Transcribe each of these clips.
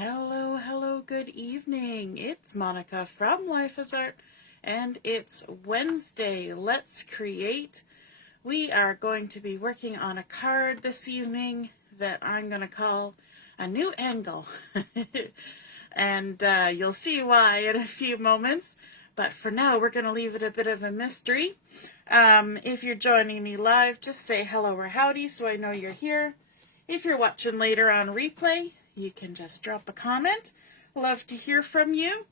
Hello, hello, good evening. It's Monica from Life is Art, and it's Wednesday. Let's create. We are going to be working on a card this evening that I'm going to call a new angle. And you'll see why in a few moments. But for now, we're going to leave it a bit of a mystery. If you're joining me live, just say hello or howdy so I know you're here. If you're watching later on replay, you can just drop a comment. Love to hear from you.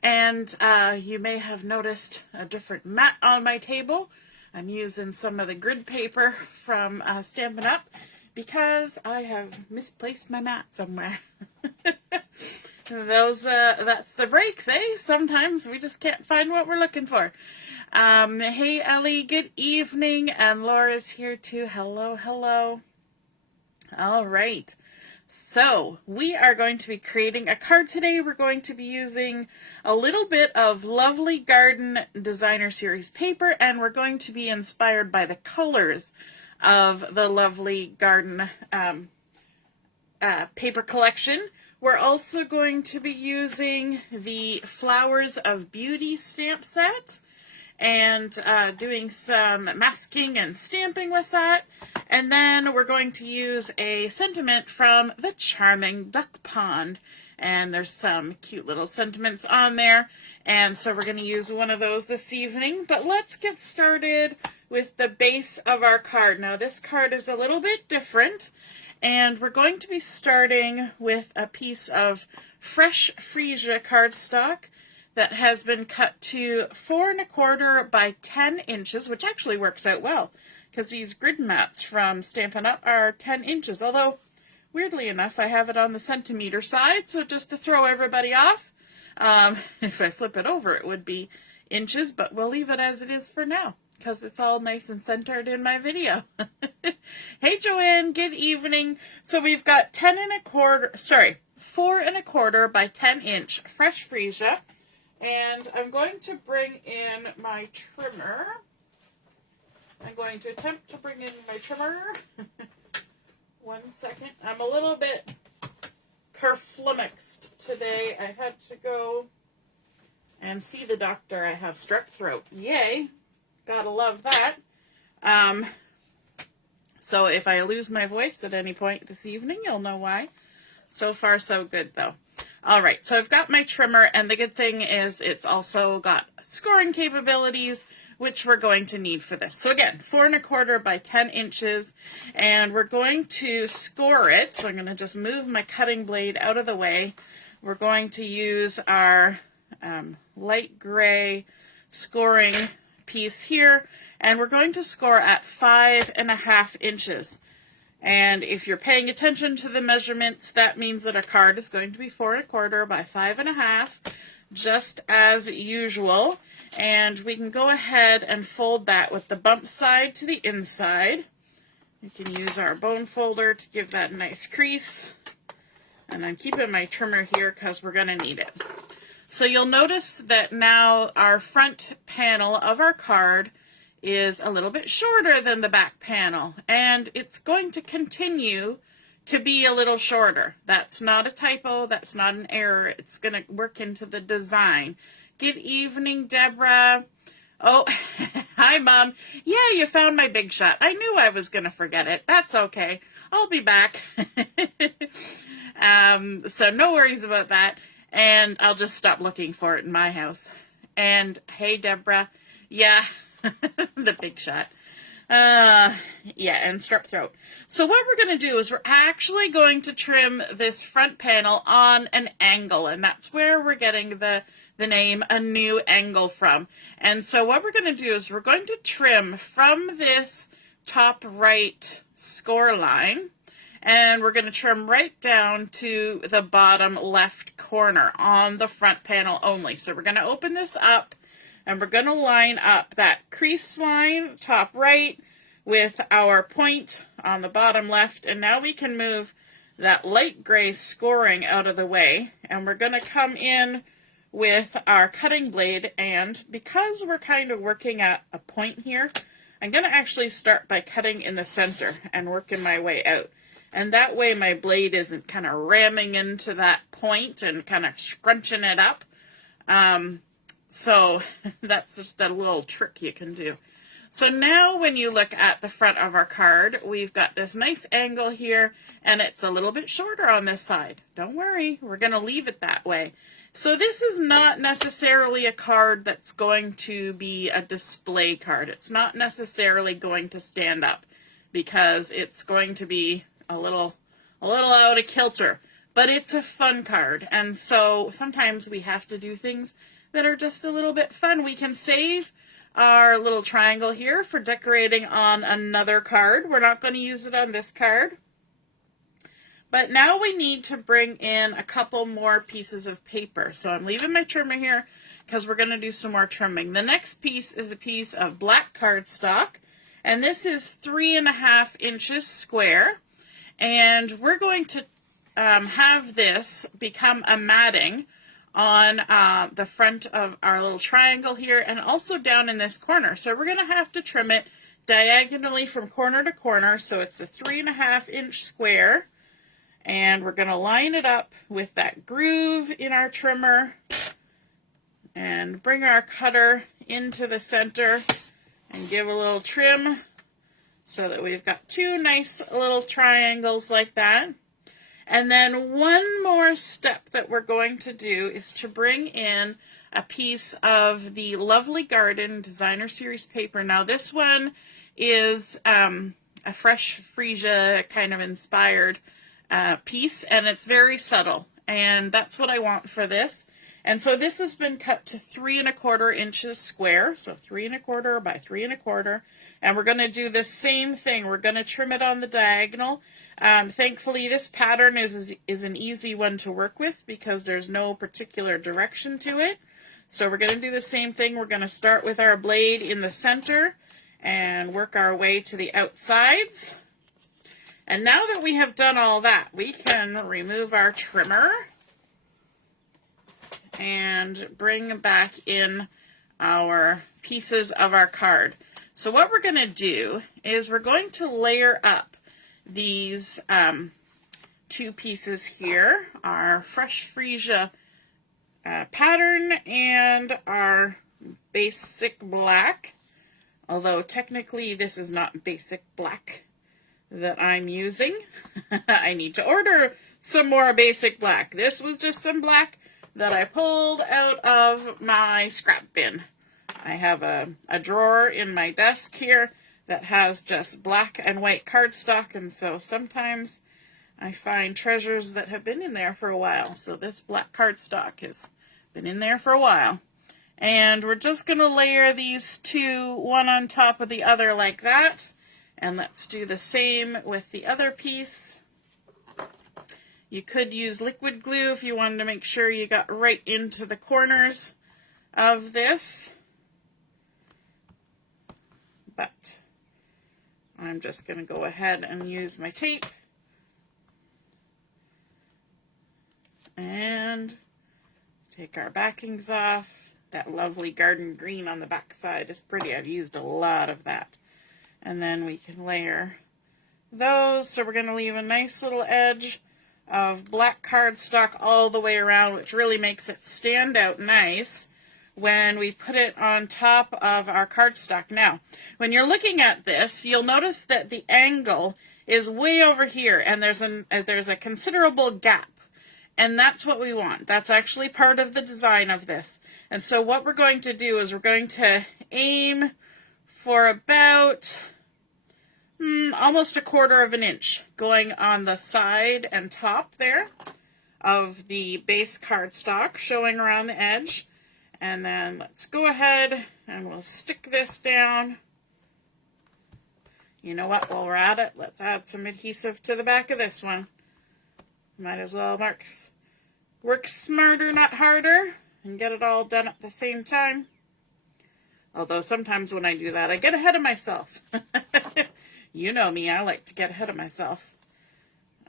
And you may have noticed a different mat on my table. I'm using some of the grid paper from Stampin' Up! Because I have misplaced my mat somewhere. That's the breaks, eh? Sometimes we just can't find what we're looking for. Hey, Ellie, good evening. And Laura's here too. Hello, hello. All right. So we are going to be creating a card today. We're going to be using a little bit of lovely Garden Designer Series paper, and we're going to be inspired by the colors of the lovely Garden paper collection. We're also going to be using the Flowers of Beauty stamp set and doing some masking and stamping with that. And then we're going to use a sentiment from the Charming Duck Pond. And there's some cute little sentiments on there. And so we're going to use one of those this evening. But let's get started with the base of our card. Now this card is a little bit different. And we're going to be starting with a piece of fresh Fresia cardstock that has been cut to 4 1/4 by 10 inches, which actually works out well because these grid mats from Stampin' Up! Are 10 inches. Although, weirdly enough, I have it on the centimeter side, so just to throw everybody off, if I flip it over, it would be inches, but we'll leave it as it is for now because it's all nice and centered in my video. Hey, Joanne, good evening. So we've got 4 1/4 by 10 inch fresh Fresia. And I'm going to bring in my trimmer. I'm going to attempt to bring in my trimmer. 1 second. I'm a little bit kerflummoxed today. I had to go and see the doctor. I have strep throat. Yay. Gotta love that. So if I lose my voice at any point this evening, you'll know why. So far, so good, though. All right, so I've got my trimmer, and the good thing is it's also got scoring capabilities, which we're going to need for this. So again, 4 1/4 by 10 inches, and we're going to score it. So I'm going to just move my cutting blade out of the way. We're going to use our light gray scoring piece here, and we're going to score at 5 1/2 inches. And if you're paying attention to the measurements, that means that our card is going to be 4 1/4 by 5 1/2, just as usual. And we can go ahead and fold that with the bump side to the inside. We can use our bone folder to give that a nice crease. And I'm keeping my trimmer here because we're going to need it. So you'll notice that now our front panel of our card is a little bit shorter than the back panel, and it's going to continue to be a little shorter. That's not a typo, that's not an error, it's going to work into the design. Good evening, Deborah. Oh, hi, Mom. Yeah, you found my big shot. I knew I was going to forget it. That's okay. I'll be back. So no worries about that, and I'll just stop looking for it in my house. And hey, Deborah. Yeah. The big shot. Yeah, and strep throat. So what we're going to do is we're actually going to trim this front panel on an angle, and that's where we're getting the name A New Angle from. And so what we're going to do is we're going to trim from this top right score line, and we're going to trim right down to the bottom left corner on the front panel only. So we're going to open this up, and we're going to line up that crease line, top right, with our point on the bottom left. And now we can move that light gray scoring out of the way. And we're going to come in with our cutting blade. And because we're kind of working at a point here, I'm going to actually start by cutting in the center and working my way out. And that way my blade isn't kind of ramming into that point and kind of scrunching it up. So that's just a little trick you can do. So now when you look at the front of our card, we've got this nice angle here, and it's a little bit shorter on this side. Don't worry, we're going to leave it that way. So this is not necessarily a card that's going to be a display card. It's not necessarily going to stand up because it's going to be a little out of kilter. But it's a fun card, and so sometimes we have to do things that are just a little bit fun. We can save our little triangle here for decorating on another card. We're not going to use it on this card. But now we need to bring in a couple more pieces of paper. So I'm leaving my trimmer here because we're going to do some more trimming. The next piece is a piece of black cardstock, and this is 3.5 inches square. And we're going to have this become a matting on the front of our little triangle here and also down in this corner. So we're going to have to trim it diagonally from corner to corner. So it's a 3.5 inch square, and we're going to line it up with that groove in our trimmer and bring our cutter into the center and give a little trim so that we've got two nice little triangles like that. And then one more step that we're going to do is to bring in a piece of the lovely Garden Designer Series paper. Now this one is a fresh Fresia kind of inspired piece, and it's very subtle, and that's what I want for this. And so this has been cut to 3.25 inches square, so 3.25 by 3.25, and we're going to do the same thing. We're going to trim it on the diagonal. Thankfully, this pattern is an easy one to work with because there's no particular direction to it. So we're going to do the same thing. We're going to start with our blade in the center and work our way to the outsides. And now that we have done all that, we can remove our trimmer and bring back in our pieces of our card. So what we're going to do is we're going to layer up these two pieces here, our fresh Fresia pattern and our basic black, although technically this is not basic black that I'm using. I need to order some more basic black. This was just some black that I pulled out of my scrap bin. I have a drawer in my desk here that has just black and white cardstock, and so sometimes I find treasures that have been in there for a while. So this black cardstock has been in there for a while. And we're just going to layer these two, one on top of the other like that. And let's do the same with the other piece. You could use liquid glue if you wanted to make sure you got right into the corners of this. But I'm just going to go ahead and use my tape and take our backings off. That lovely garden green on the back side is pretty. I've used a lot of that. And then we can layer those. So we're going to leave a nice little edge of black cardstock all the way around, which really makes it stand out nice when we put it on top of our cardstock. Now, when you're looking at this, you'll notice that the angle is way over here, and there's a considerable gap. And that's what we want. That's actually part of the design of this. And so what we're going to do is we're going to aim for about almost 1/4 inch going on the side and top there of the base cardstock, showing around the edge. And then let's go ahead and we'll stick this down. You know what, while we're at it, let's add some adhesive to the back of this one. Might as well work smarter, not harder, and get it all done at the same time. Although sometimes when I do that, I get ahead of myself. You know me, I like to get ahead of myself.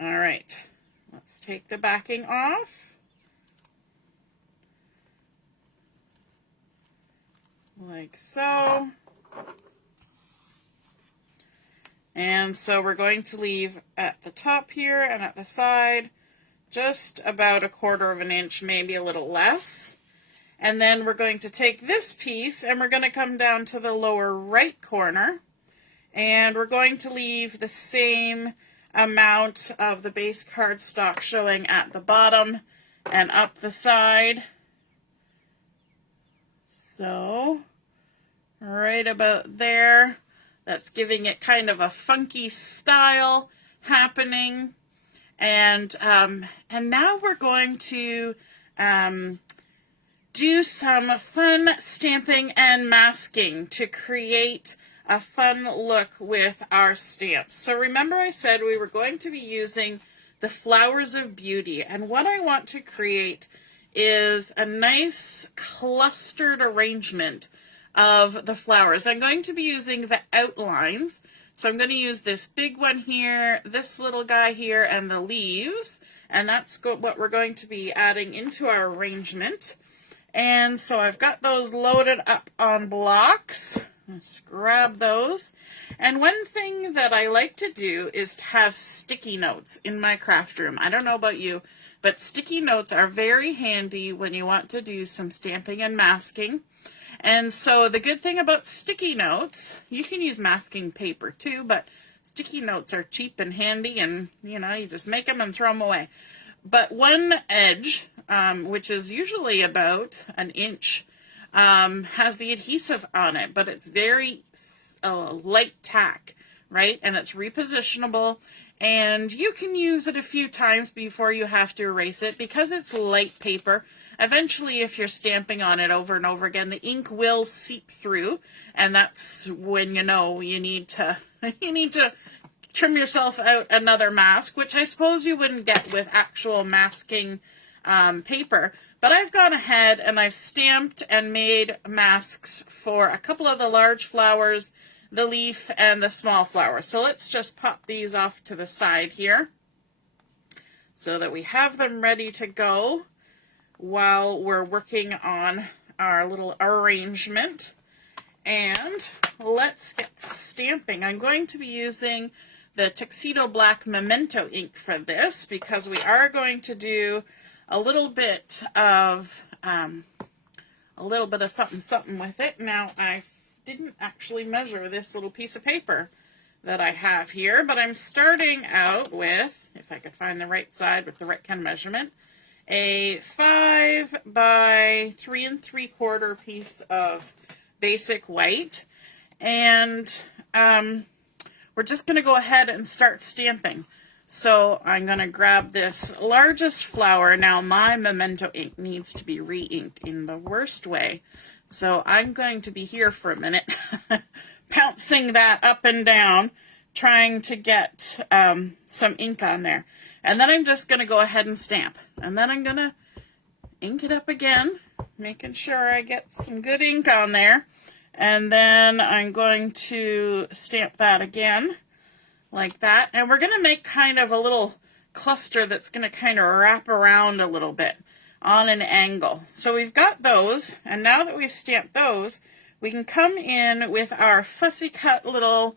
All right, let's take the backing off. Like so. And so we're going to leave at the top here and at the side just about 1/4 of an inch, maybe a little less. And then we're going to take this piece and we're going to come down to the lower right corner, and we're going to leave the same amount of the base cardstock showing at the bottom and up the side. So right about there. That's giving it kind of a funky style happening. And now we're going to do some fun stamping and masking to create a fun look with our stamps. So remember I said we were going to be using the Flowers of Beauty, and what I want to create is a nice clustered arrangement of the flowers. I'm going to be using the outlines, so I'm going to use this big one here, this little guy here, and the leaves, and that's what we're going to be adding into our arrangement. And so I've got those loaded up on blocks. Let's grab those. And one thing that I like to do is to have sticky notes in my craft room. I don't know about you, but sticky notes are very handy when you want to do some stamping and masking. And so the good thing about sticky notes, you can use masking paper too, but sticky notes are cheap and handy, and you just make them and throw them away. But one edge, which is usually about an inch, has the adhesive on it, but it's very light tack, right? And it's repositionable, and you can use it a few times before you have to erase it because it's light paper. Eventually, if you're stamping on it over and over again, the ink will seep through, and that's when you know you need to trim yourself out another mask, which I suppose you wouldn't get with actual masking paper. But I've gone ahead and I've stamped and made masks for a couple of the large flowers, the leaf, and the small flower. So let's just pop these off to the side here so that we have them ready to go while we're working on our little arrangement. And let's get stamping. I'm going to be using the Tuxedo Black Memento ink for this because we are going to do a little bit of something with it. Now I didn't actually measure this little piece of paper that I have here, but I'm starting out with, if I could find the right side with the right kind of measurement, a 5 by 3 3/4 piece of basic white, and we're just going to go ahead and start stamping. So I'm going to grab this largest flower. Now my Memento ink needs to be re-inked in the worst way, so I'm going to be here for a minute pouncing that up and down, trying to get some ink on there. And then I'm just going to go ahead and stamp. And then I'm going to ink it up again, making sure I get some good ink on there. And then I'm going to stamp that again, like that. And we're going to make kind of a little cluster that's going to kind of wrap around a little bit on an angle. So we've got those. And now that we've stamped those, we can come in with our fussy cut little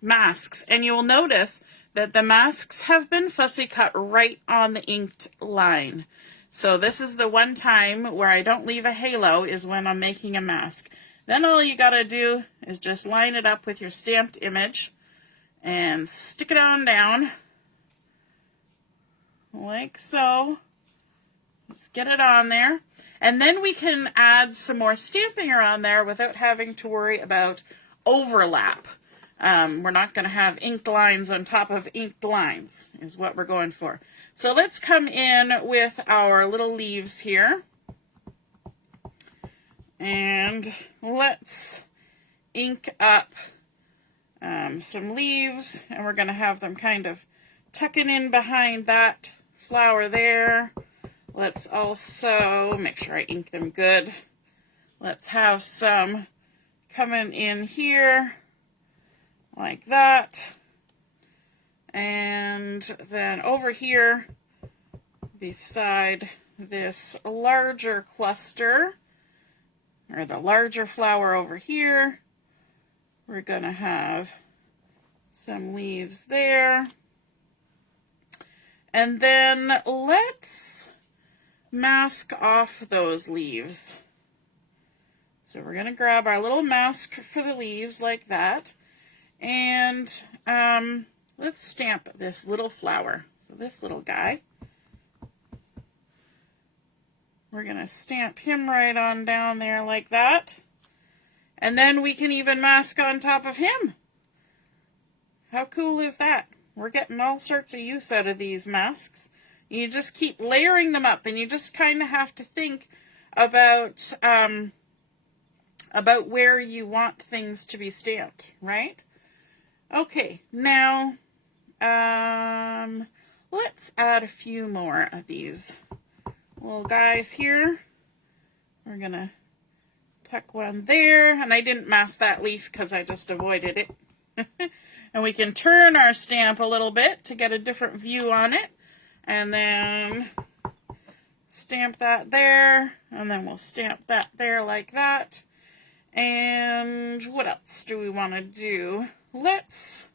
masks. And you will notice that the masks have been fussy cut right on the inked line. So this is the one time where I don't leave a halo, is when I'm making a mask. Then all you gotta do is just line it up with your stamped image and stick it on down like so. Just get it on there. And then we can add some more stamping around there without having to worry about overlap. We're not going to have inked lines on top of inked lines, is what we're going for. So let's come in with our little leaves here. And let's ink up some leaves. And we're going to have them kind of tucking in behind that flower there. Let's also make sure I ink them good. Let's have some coming in here, like that. And then over here, beside this larger cluster, or the larger flower over here, we're going to have some leaves there. And then let's mask off those leaves. So we're going to grab our little mask for the leaves like that. And let's stamp this little flower. So this little guy. We're going to stamp him right on down there like that. And then we can even mask on top of him. How cool is that? We're getting all sorts of use out of these masks. You just keep layering them up, and you just kind of have to think about where you want things to be stamped, right? Okay, now let's add a few more of these little guys here. We're gonna tuck one there, and I didn't mask that leaf because I just avoided it. And we can turn our stamp a little bit to get a different view on it, and then stamp that there, and then we'll stamp that there like that. And what else do we want to do? Let's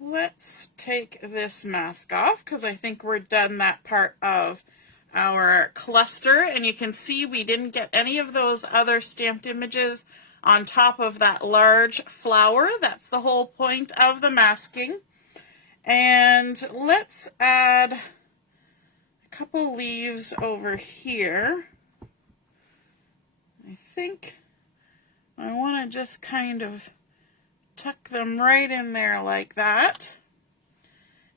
let's take this mask off, because I think we're done that part of our cluster, and you can see we didn't get any of those other stamped images on top of that large flower. That's the whole point of the masking. And let's add a couple leaves over here. I think I want to just kind of tuck them right in there like that.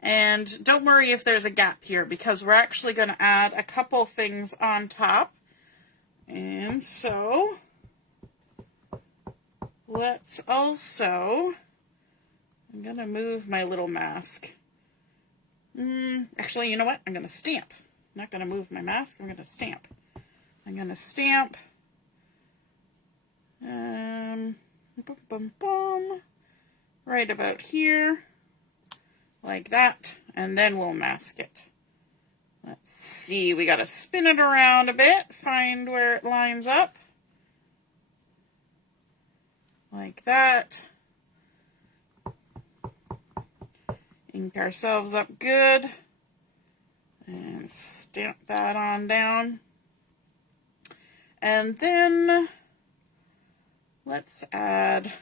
And don't worry if there's a gap here, because we're actually going to add a couple things on top. And so let's also, I'm going to move my little mask. Actually, you know what? I'm going to stamp. I'm not going to move my mask. I'm going to stamp. I'm going to stamp. Boom, boom, boom. Right about here. Like that, and then we'll mask it. Let's see, we got to spin it around a bit, find where it lines up. Like that. Ink ourselves up good. And stamp that on down. And then let's add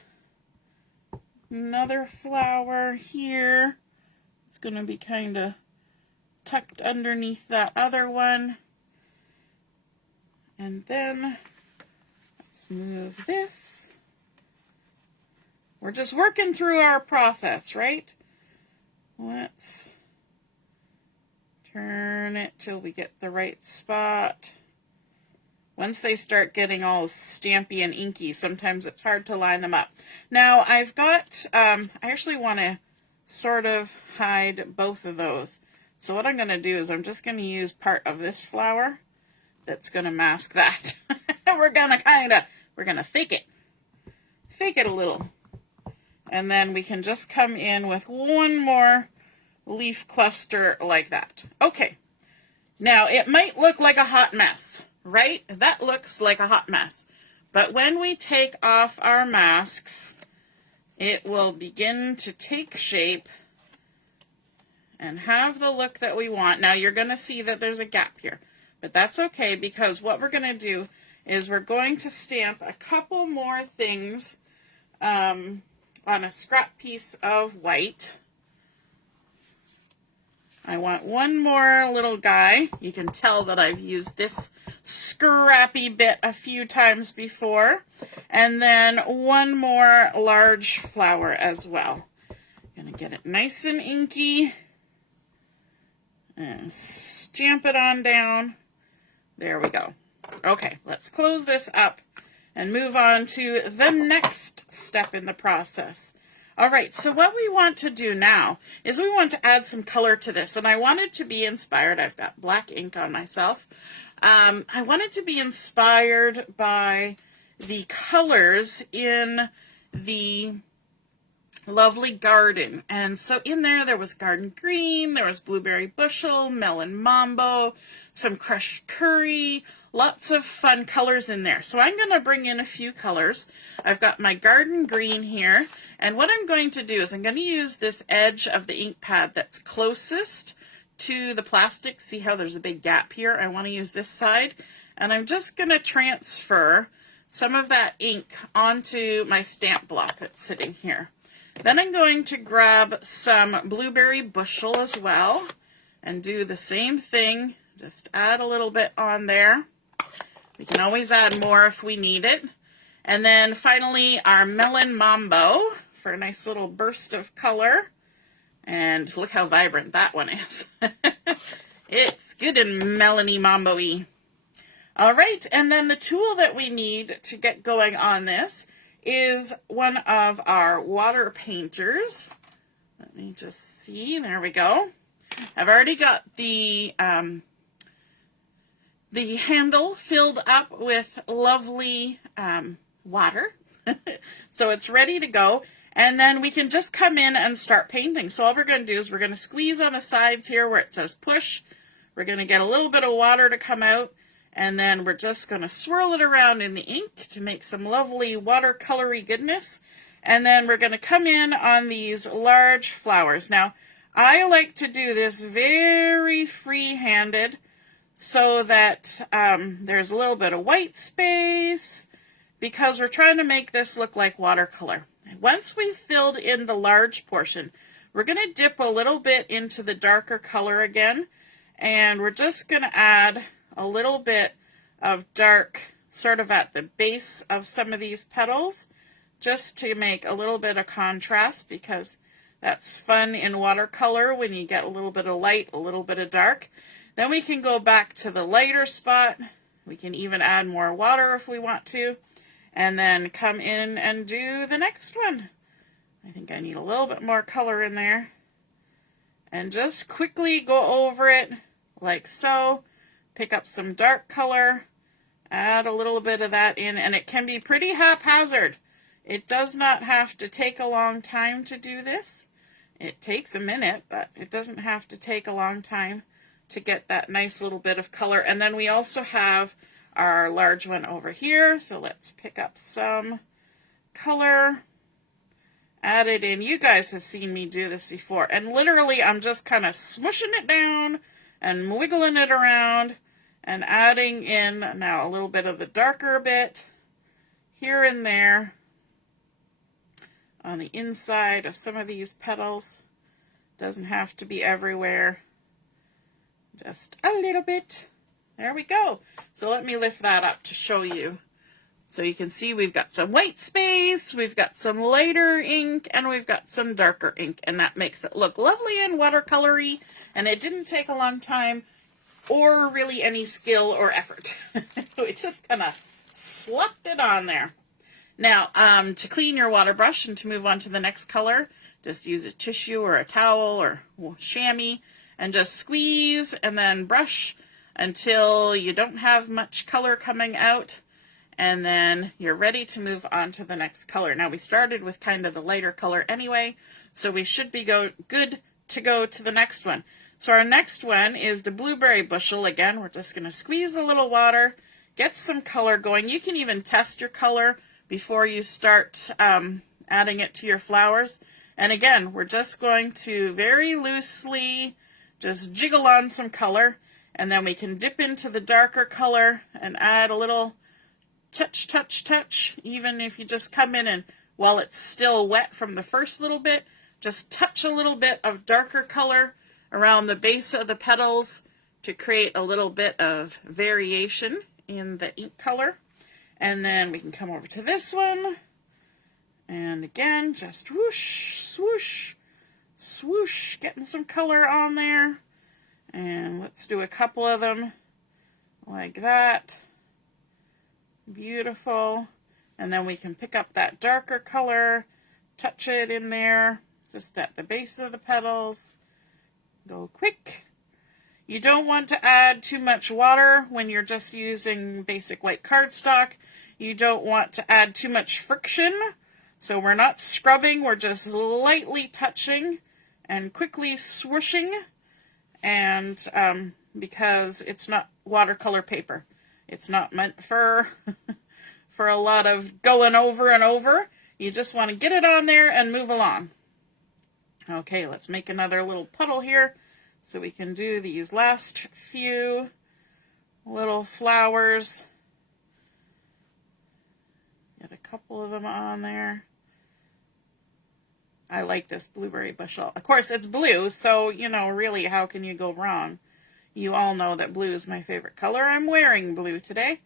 another flower here. It's going to be kind of tucked underneath that other one. And then let's move this. We're just working through our process, right? Let's turn it till we get the right spot. Once they start getting all stampy and inky, sometimes it's hard to line them up. Now I've got, I actually want to sort of hide both of those. So what I'm going to do is I'm just going to use part of this flower that's going to mask that. We're going to fake it a little. And then we can just come in with one more leaf cluster like that. Okay. Now it might look like a hot mess, right? That looks like a hot mess. But when we take off our masks, it will begin to take shape and have the look that we want. Now you're going to see that there's a gap here, but that's okay, because what we're going to do is we're going to stamp a couple more things on a scrap piece of white. I want one more little guy. You can tell that I've used this scrappy bit a few times before. And then one more large flower as well. Gonna get it nice and inky. And stamp it on down. There we go. Okay, let's close this up and move on to the next step in the process. All right, so what we want to do now is we want to add some color to this, and I wanted to be inspired. I've got black ink on myself. I wanted to be inspired by the colors in the lovely garden. And so in there was garden green, there was blueberry bushel, melon mambo, some crushed curry, lots of fun colors in there. So I'm going to bring in a few colors. I've got my garden green here, and what I'm going to do is I'm going to use this edge of the ink pad that's closest to the plastic. See how there's a big gap here? I want to use this side, and I'm just going to transfer some of that ink onto my stamp block that's sitting here. Then I'm going to grab some blueberry bushel as well and do the same thing. Just add a little bit on there. We can always add more if we need it. And then finally our Melon Mambo for a nice little burst of color. And look how vibrant that one is. It's good and melony mambo-y. All right, and then the tool that we need to get going on this is one of our water painters. Let me just see, there we go. I've already got the handle filled up with lovely water. So it's ready to go. And then we can just come in and start painting. So all we're going to do is we're going to squeeze on the sides here where it says push. We're going to get a little bit of water to come out. And then we're just going to swirl it around in the ink to make some lovely watercolory goodness. And then we're going to come in on these large flowers. Now, I like to do this very free-handed so that there's a little bit of white space because we're trying to make this look like watercolor. Once we've filled in the large portion, we're going to dip a little bit into the darker color again. And we're just going to add a little bit of dark sort of at the base of some of these petals just to make a little bit of contrast, because that's fun in watercolor when you get a little bit of light, a little bit of dark. Then we can go back to the lighter spot. We can even add more water if we want to, and then come in and do the next one. I think I need a little bit more color in there. And just quickly go over it like so. Pick up some dark color, add a little bit of that in, and it can be pretty haphazard. It does not have to take a long time to do this. It takes a minute, but it doesn't have to take a long time to get that nice little bit of color. And then we also have our large one over here, so let's pick up some color, add it in. You guys have seen me do this before, and literally I'm just kind of smushing it down and wiggling it around and adding in now a little bit of the darker bit here and there on the inside of some of these petals. Doesn't have to be everywhere, just a little bit. There we go. So let me lift that up to show you. So you can see we've got some white space, we've got some lighter ink, and we've got some darker ink, and that makes it look lovely and watercolory, and it didn't take a long time or really any skill or effort. We just kind of slapped it on there. Now, to clean your water brush and to move on to the next color, just use a tissue or a towel or chamois and just squeeze and then brush until you don't have much color coming out. And then you're ready to move on to the next color. Now, we started with kind of the lighter color anyway, so we should be good to go to the next one. So our next one is the blueberry bushel. Again, we're just going to squeeze a little water, get some color going. You can even test your color before you start adding it to your flowers. And again, we're just going to very loosely just jiggle on some color, and then we can dip into the darker color and add a little touch, touch, touch. Even if you just come in and while it's still wet from the first little bit, just touch a little bit of darker color around the base of the petals to create a little bit of variation in the ink color. And then we can come over to this one. And again, just whoosh, swoosh, swoosh, getting some color on there. And let's do a couple of them like that. Beautiful. And then we can pick up that darker color, touch it in there, just at the base of the petals. Go quick. You don't want to add too much water when you're just using basic white cardstock. You don't want to add too much friction. So we're not scrubbing, we're just lightly touching and quickly swooshing. And because it's not watercolor paper, It's not meant for, for a lot of going over and over. You just want to get it on there and move along. Okay, let's make another little puddle here so we can do these last few little flowers. Get a couple of them on there. I like this blueberry bushel. Of course, it's blue, so, you know, really, how can you go wrong? You all know that blue is my favorite color. I'm wearing blue today.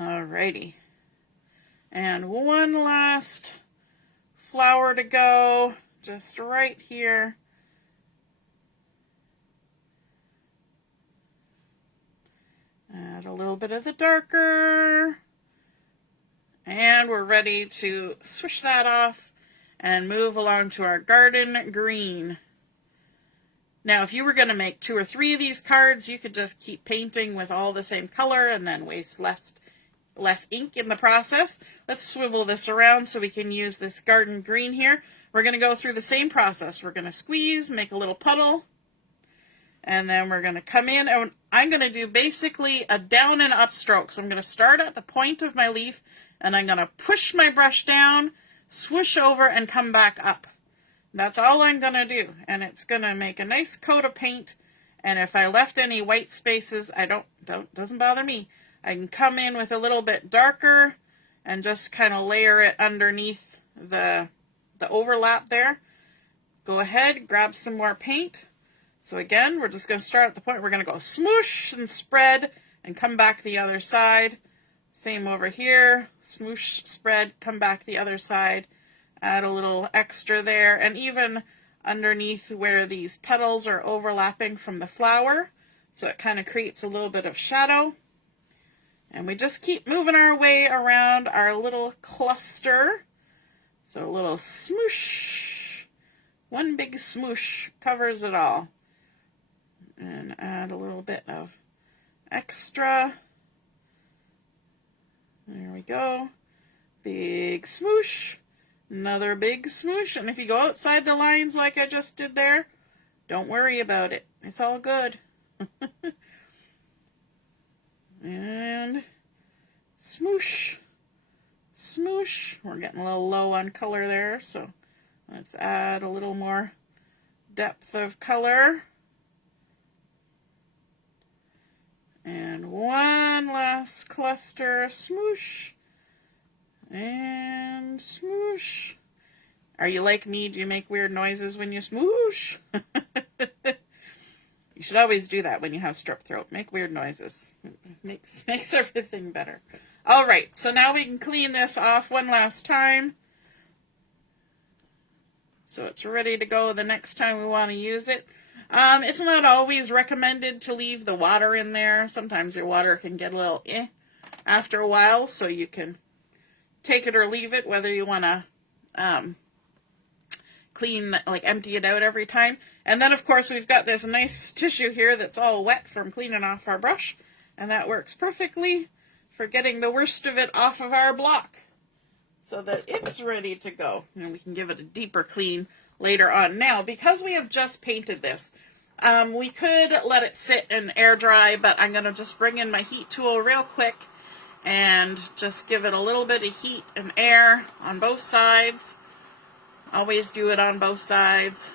Alrighty. And one last flower to go, just right here. Add a little bit of the darker. And we're ready to switch that off and move along to our garden green. Now, if you were going to make 2 or 3 of these cards, you could just keep painting with all the same color and then waste less ink in the process. Let's swivel this around so we can use this garden green here. We're going to go through the same process. We're going to squeeze, make a little puddle, and then we're going to come in, and I'm going to do basically a down and up stroke. So I'm going to start at the point of my leaf, and I'm going to push my brush down, swoosh over, and come back up. That's all I'm going to do, and it's going to make a nice coat of paint. And if I left any white spaces, doesn't bother me. I can come in with a little bit darker and just kind of layer it underneath the overlap there. Go ahead, grab some more paint. So again, we're just going to start at the point we're going to go smoosh and spread and come back the other side. Same over here, smoosh, spread, come back the other side. Add a little extra there, and even underneath where these petals are overlapping from the flower, so it kind of creates a little bit of shadow. And we just keep moving our way around our little cluster. So a little smoosh, one big smoosh covers it all. And add a little bit of extra. There we go. Big smoosh. Another big smoosh, and if you go outside the lines like I just did there, don't worry about it. It's all good. And smoosh, smoosh. We're getting a little low on color there, so let's add a little more depth of color. And one last cluster, smoosh. And smoosh. Are you like me? Do you make weird noises when you smoosh? You should always do that when you have strep throat. Make weird noises. Makes everything better. All right, so now we can clean this off one last time. So it's ready to go the next time we want to use it. It's not always recommended to leave the water in there. Sometimes your water can get a little after a while, so you can take it or leave it, whether you want to clean, like empty it out every time. And then, of course, we've got this nice tissue here that's all wet from cleaning off our brush, and that works perfectly for getting the worst of it off of our block so that it's ready to go. And we can give it a deeper clean later on. Now, because we have just painted this, we could let it sit and air dry, but I'm going to just bring in my heat tool real quick and just give it a little bit of heat and air on both sides. Always do it on both sides.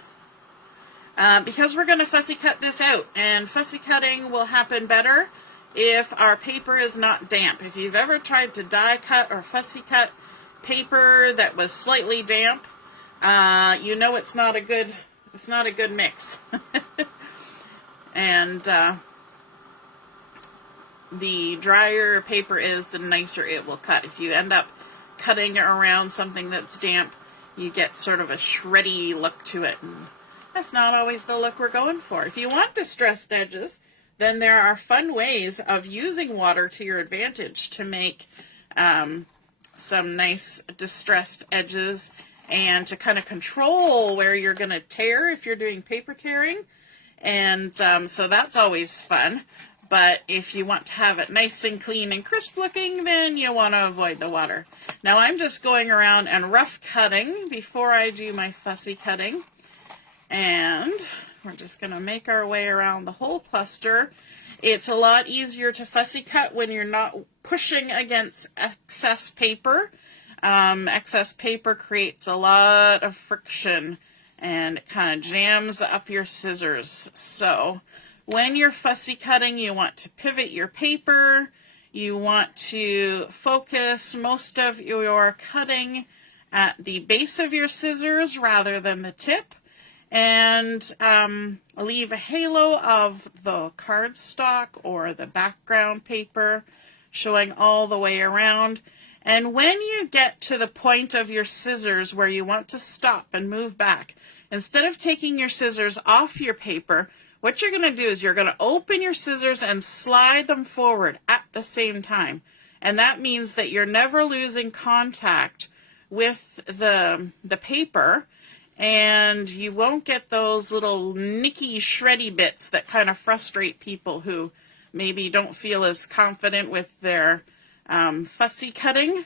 Because we're going to fussy cut this out, and fussy cutting will happen better if our paper is not damp. If you've ever tried to die cut or fussy cut paper that was slightly damp, you know it's not a good mix. And the drier paper is, the nicer it will cut. If you end up cutting around something that's damp, you get sort of a shreddy look to it, and that's not always the look we're going for. If you want distressed edges, then there are fun ways of using water to your advantage to make some nice distressed edges, and to kind of control where you're going to tear if you're doing paper tearing. And so that's always fun. But if you want to have it nice and clean and crisp looking, then you want to avoid the water. Now I'm just going around and rough cutting before I do my fussy cutting. And we're just going to make our way around the whole cluster. It's a lot easier to fussy cut when you're not pushing against excess paper. Excess paper creates a lot of friction and it kind of jams up your scissors. So when you're fussy cutting, you want to pivot your paper. You want to focus most of your cutting at the base of your scissors rather than the tip, and leave a halo of the cardstock or the background paper showing all the way around. And when you get to the point of your scissors where you want to stop and move back, instead of taking your scissors off your paper, what you're going to do is you're going to open your scissors and slide them forward at the same time. And that means that you're never losing contact with the paper, and you won't get those little nicky, shreddy bits that kind of frustrate people who maybe don't feel as confident with their fussy cutting,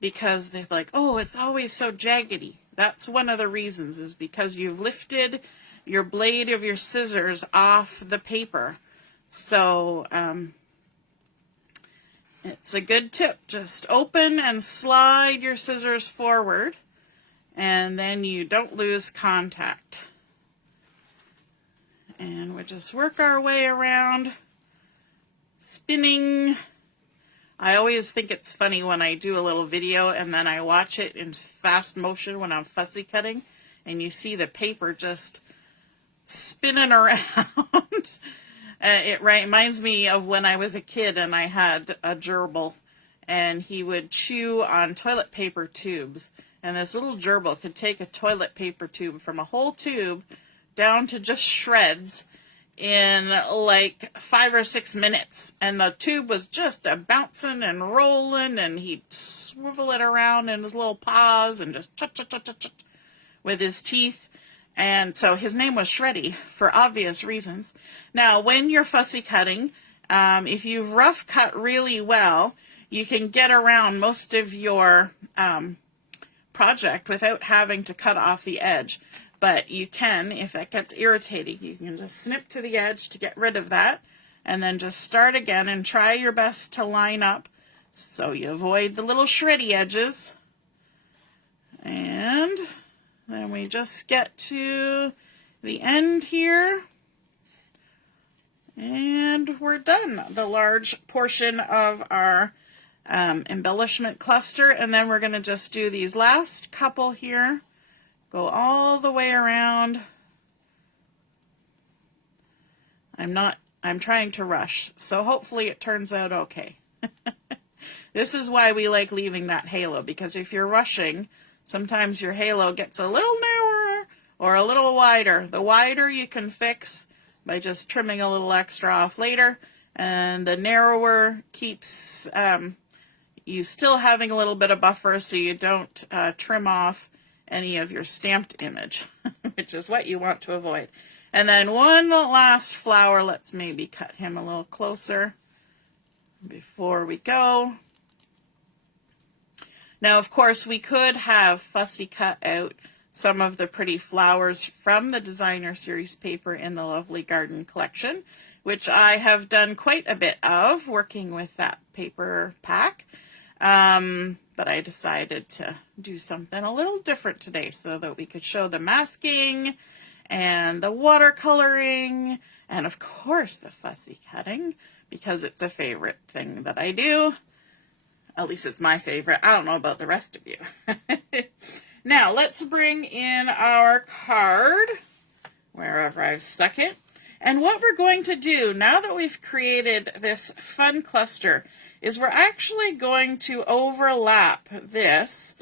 because they're like, oh, it's always so jaggedy. That's one of the reasons, is because you've lifted your blade of your scissors off the paper. So it's a good tip. Just open and slide your scissors forward, and then you don't lose contact. And we just work our way around, spinning. I always think it's funny when I do a little video and then I watch it in fast motion when I'm fussy cutting, and you see the paper just spinning around. It reminds me of when I was a kid and I had a gerbil, and he would chew on toilet paper tubes. And this little gerbil could take a toilet paper tube from a whole tube down to just shreds in like 5 or 6 minutes. And the tube was just bouncing and rolling, and he'd swivel it around in his little paws and just chut with his teeth. And so his name was Shreddy for obvious reasons. Now, when you're fussy cutting, if you've rough cut really well, you can get around most of your project without having to cut off the edge. But you can, if that gets irritating, you can just snip to the edge to get rid of that, and then just start again and try your best to line up so you avoid the little shreddy edges. And then we just get to the end here, and we're done. The large portion of our embellishment cluster, and then we're going to just do these last couple here. Go all the way around. I'm trying to rush, so hopefully it turns out okay. This is why we like leaving that halo, because if you're rushing, sometimes your halo gets a little narrower or a little wider. The wider you can fix by just trimming a little extra off later, and the narrower keeps you still having a little bit of buffer so you don't trim off any of your stamped image, which is what you want to avoid. And then one last flower. Let's maybe cut him a little closer before we go. Now, of course, we could have fussy cut out some of the pretty flowers from the Designer Series paper in the Lovely Garden collection, which I have done quite a bit of working with that paper pack. But I decided to do something a little different today so that we could show the masking and the watercoloring and, of course, the fussy cutting, because it's a favorite thing that I do. At least it's my favorite. I don't know about the rest of you. Now, let's bring in our card, wherever I've stuck it. And what we're going to do, now that we've created this fun cluster, is we're actually going to overlap this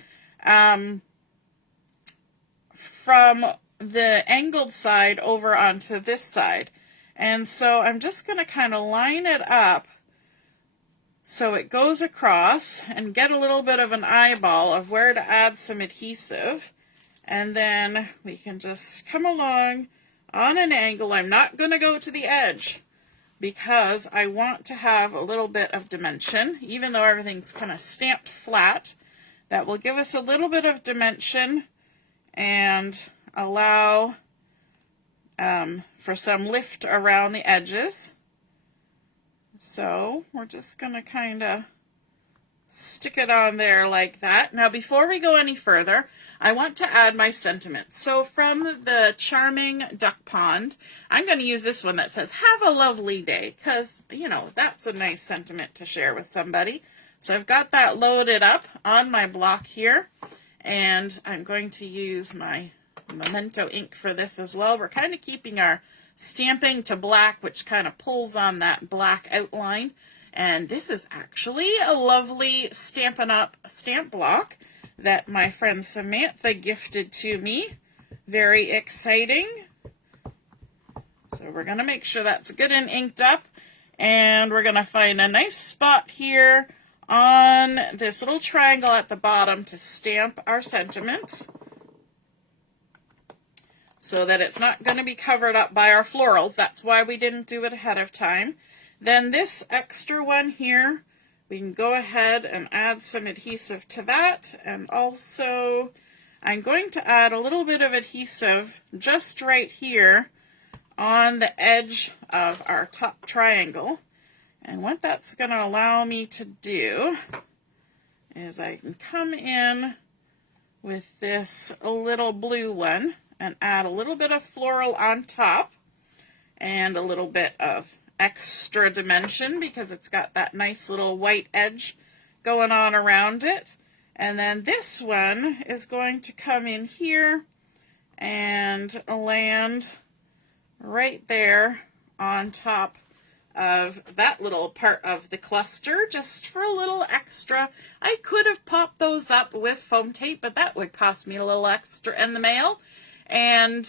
from the angled side over onto this side. And so I'm just going to kind of line it up so it goes across and get a little bit of an eyeball of where to add some adhesive. And then we can just come along on an angle. I'm not going to go to the edge because I want to have a little bit of dimension, even though everything's kind of stamped flat. That will give us a little bit of dimension and allow for some lift around the edges. So we're just going to kind of stick it on there like that. Now before we go any further, I want to add my sentiments. So from the Charming Duck Pond, I'm going to use this one that says, "Have a lovely day," because, you know, that's a nice sentiment to share with somebody. So I've got that loaded up on my block here, and I'm going to use my Memento ink for this as well. We're kind of keeping our stamping to black, which kind of pulls on that black outline. And this is actually a lovely Stampin' Up! Stamp block that my friend Samantha gifted to me. Very exciting. So we're going to make sure that's good and inked up. And we're going to find a nice spot here on this little triangle at the bottom to stamp our sentiment, so that it's not going to be covered up by our florals. That's why we didn't do it ahead of time. Then this extra one here, we can go ahead and add some adhesive to that. And also, I'm going to add a little bit of adhesive just right here on the edge of our top triangle. And what that's going to allow me to do is I can come in with this little blue one and add a little bit of floral on top and a little bit of extra dimension because it's got that nice little white edge going on around it. And then this one is going to come in here and land right there on top of that little part of the cluster, just for a little extra. I could have popped those up with foam tape, but that would cost me a little extra in the mail. And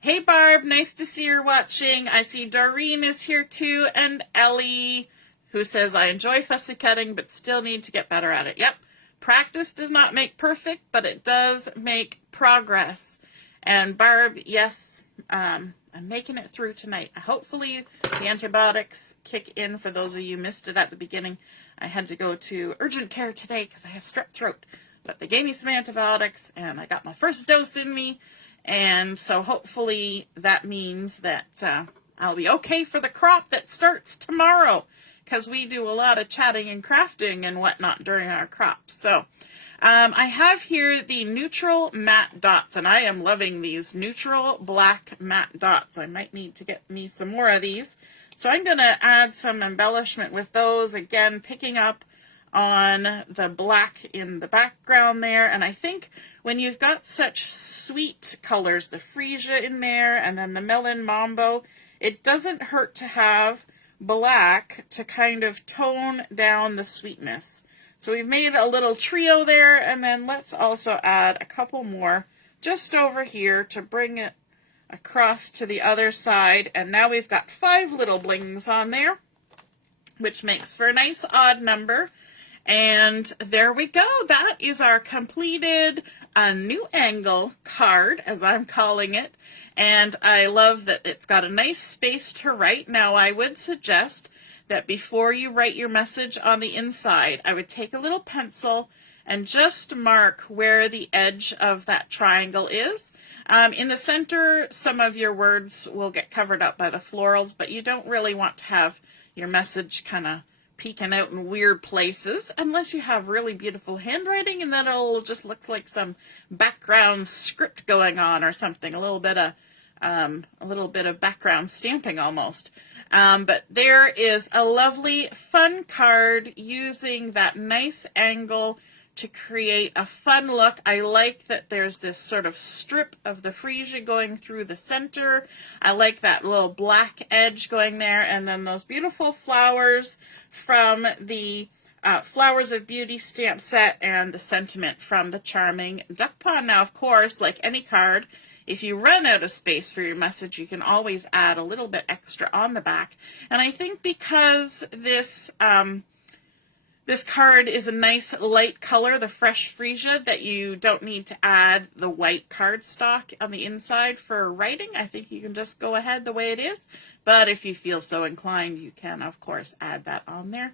hey Barb, nice to see you're watching. I see Doreen is here too, and Ellie, who says, "I enjoy fussy cutting, but still need to get better at it." Yep, practice does not make perfect, but it does make progress. And Barb, yes, I'm making it through tonight. Hopefully the antibiotics kick in. For those of you who missed it at the beginning, I had to go to urgent care today because I have strep throat. But they gave me some antibiotics, and I got my first dose in me. And so hopefully that means that I'll be okay for the crop that starts tomorrow, because we do a lot of chatting and crafting and whatnot during our crop. So I have here the neutral matte dots, and I am loving these neutral black matte dots. I might need to get me some more of these. So I'm going to add some embellishment with those, again picking up on the black in the background there. And I think when you've got such sweet colors, the Fresia in there and then the Melon Mambo, it doesn't hurt to have black to kind of tone down the sweetness. So we've made a little trio there, and then let's also add a couple more just over here to bring it across to the other side. And now we've got 5 little blings on there, which makes for a nice odd number. And there we go. That is our completed new angle card, as I'm calling it. And I love that it's got a nice space to write. Now, I would suggest that before you write your message on the inside, I would take a little pencil and just mark where the edge of that triangle is. In the center, some of your words will get covered up by the florals, but you don't really want to have your message kind of peeking out in weird places, unless you have really beautiful handwriting, and then it'll just look like some background script going on or something, a little bit of background stamping almost. But there is a lovely fun card using that nice angle to create a fun look. I like that there's this sort of strip of the Fresia going through the center. I like that little black edge going there, and then those beautiful flowers from the Flowers of Beauty stamp set and the sentiment from the Charming Duck Pond. Now, of course, like any card, if you run out of space for your message, you can always add a little bit extra on the back. And I think because this this card is a nice light color, the fresh Fresia, that you don't need to add the white cardstock on the inside for writing. I think you can just go ahead the way it is. But if you feel so inclined, you can, of course, add that on there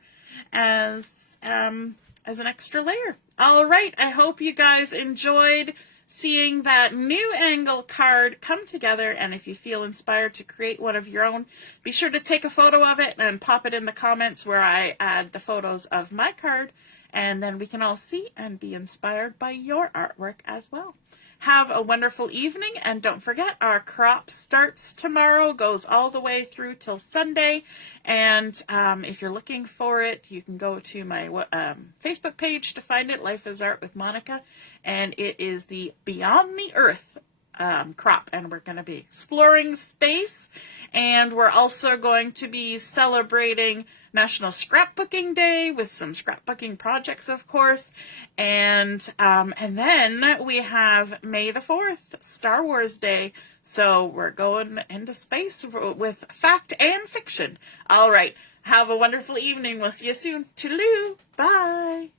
as an extra layer. All right, I hope you guys enjoyed seeing that new angle card come together. And if you feel inspired to create one of your own, be sure to take a photo of it and pop it in the comments where I add the photos of my card, and then we can all see and be inspired by your artwork as well. Have a wonderful evening, and don't forget, our crop starts tomorrow, goes all the way through till Sunday. And if you're looking for it, you can go to my Facebook page to find it, Life is Art with Monica, and it is the Beyond the Earth crop, and we're going to be exploring space, and we're also going to be celebrating National Scrapbooking Day with some scrapbooking projects, of course, and then we have May the 4th, Star Wars Day, so we're going into space with fact and fiction. All right, have a wonderful evening. We'll see you soon. Toodaloo. Bye.